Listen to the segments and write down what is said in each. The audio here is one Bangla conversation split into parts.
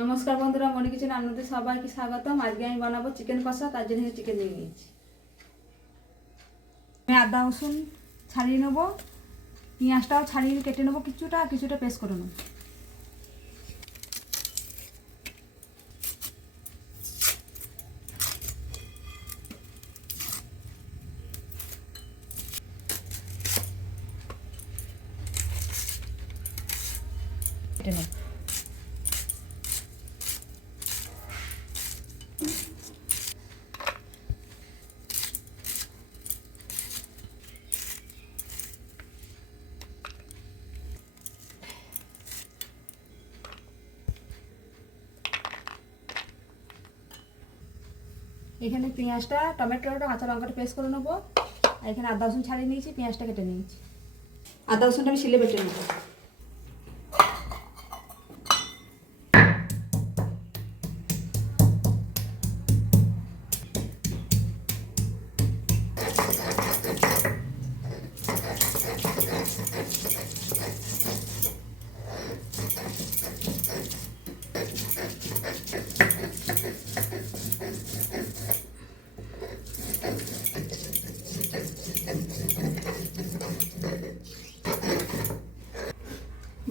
নমস্কার বন্ধুরা, মনি কিচেনে আপনাদের সবাইকে স্বাগতম। আজকে আমি বানাবো চিকেন কষা। তার জন্য চিকেন নিয়ে নিয়েছি। আমি আদা রসুন ছাড়িয়ে নেবো, পেঁয়াজটাও ছাড়িয়ে কেটে নেবো, কিছুটা কিছুটা পেস্ট করে নেবো। কেটে নেবো। এখানে পেঁয়াজটা, টমেটোটা, কাঁচা লঙ্কাটা পেস্ট করে নেবো। আর এখানে আদা রসুন ছাড়িয়ে নিয়েছি, পেঁয়াজটা কেটে নিয়েছি। আদা রসুনটা আমি শিলে বেটে নেবো।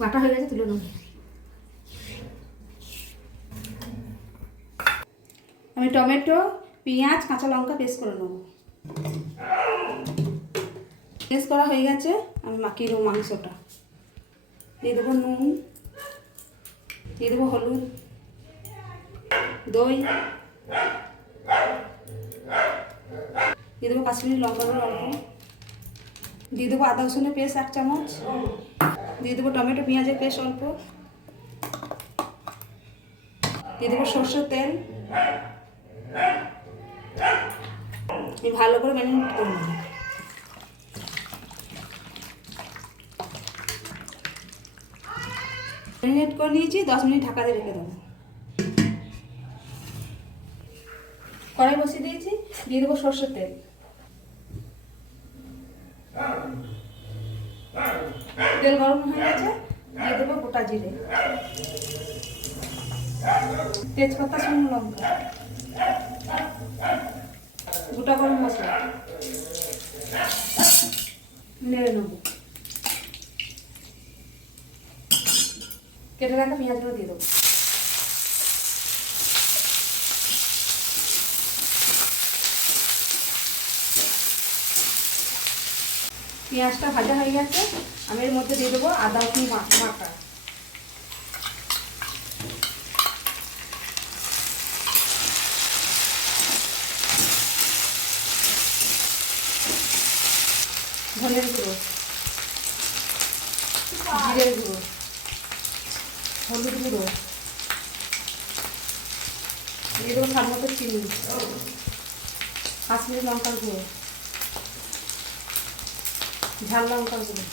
বাটা হয়ে গেছে, তুলে নেব। আমি টমেটো, পেঁয়াজ, কাঁচা লঙ্কা পেস্ট করে নেব। পেস্ট করা হয়ে গেছে, আমি মাখিয়ে দেবো মাংসটা। দিয়ে দেবো নুন, দিয়ে দেবো হলুদ, দই, দিয়ে দেবো কাশ্মীরি লঙ্কা গুঁড়ো অল্প, দিয়ে দেবো আদা রসুনের পেস্ট 1 চামচ, দিয়ে দেবো টমেটো পেঁয়াজের পেস্ট অল্প, দিয়ে দেবো সরষের তেল। আমি ভালো করে ম্যারিনেট করে নেব। ম্যারিনেট করে নিয়েছি, 10 মিনিট ঢাকা দিয়ে রেখে দেবো। কড়াই বসিয়ে দিয়েছি, দিয়ে দেবো সরষের তেল। তেল গরম হয়ে গেছে, দিয়ে দেবো গোটা জিরে, তেজপাতা, শুকনো লঙ্কা, গোটা গরম মশলা, নেড়ে নেবো। কেটে রাখা পেঁয়াজগুলো দিয়ে দেবো। পেঁয়াজটা ভাজা হয়ে গেছে, আমি এর মধ্যে দিয়ে দেবো আদা রসুন মাখা। ধনের গুঁড়ো, জিরের গুঁড়ো, হলুদ গুঁড়ো, দিয়ে দেবো স্বাদ মতো চিনি, কাশ্মীরি লঙ্কার গুঁড়ো, ঝাল লঙ্কার গুঁড়ো।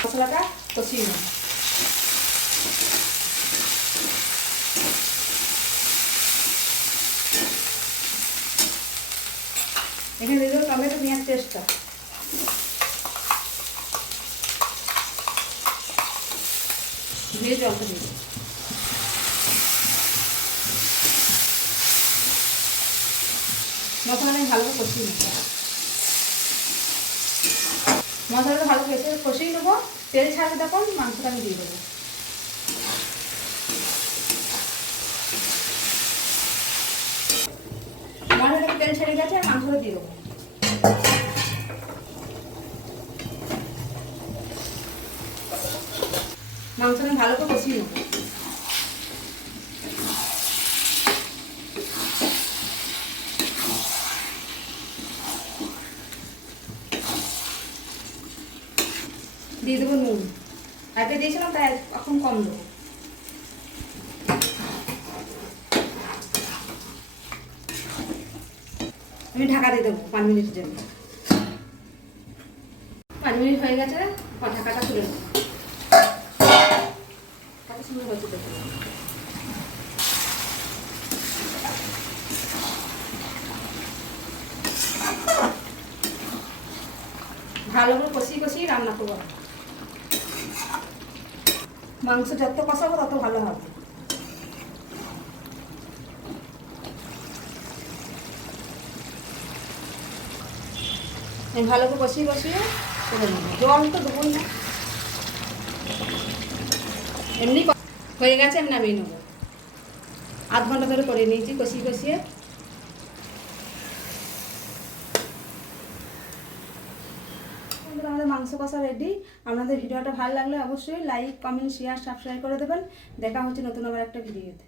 মশলাটা কষিয়ে নেব। এখানে দিয়ে দেবো টমেটো পেঁয়াজ পেস্টটা, ধুয়ে জলটা দিয়ে দেবো। মশলাটা আমি ভালো করে কষিয়ে নেব। মশলাটা ভালো করে কষিয়ে নেবো। তেল ছাড়বে তখন মাংসটা আমি দিয়ে দেবো। মশলা থেকে তেল ছেড়ে গেছে, মাংসটা দিয়ে দেবো। মাংসটা ভালো করে কষিয়ে নেবো। দিয়ে দেবো নুন, আগে দিয়েছিলাম তাই এখন কম দেবো। আমি ঢাকা দিয়ে দেবো 5 মিনিটের জন্য। 5 মিনিট হয়ে গেছে, ঢাকাটা খুলে নেবো। কত সুন্দর হয়েছে দেখো। ভালো করে কষিয়ে কষিয়ে রান্না করবো। মাংস যত কষাবো তত ভালো হবে। আমি ভালো করে কষিয়ে কষিয়ে করে নেবো, জল তো দেবোই না, এমনি হয়ে গেছে, আমি নামিয়ে নেবো। আধ ঘন্টা ধরে করে নিয়েছি কষিয়ে কষিয়ে। আমাদের মাংস কষা রেডি। আপনাদের ভিডিওটা ভালো লাগলে অবশ্যই লাইক, কমেন্ট, শেয়ার, সাবস্ক্রাইব করে দেবেন। দেখা হচ্ছে নতুন আবার একটা ভিডিওতে।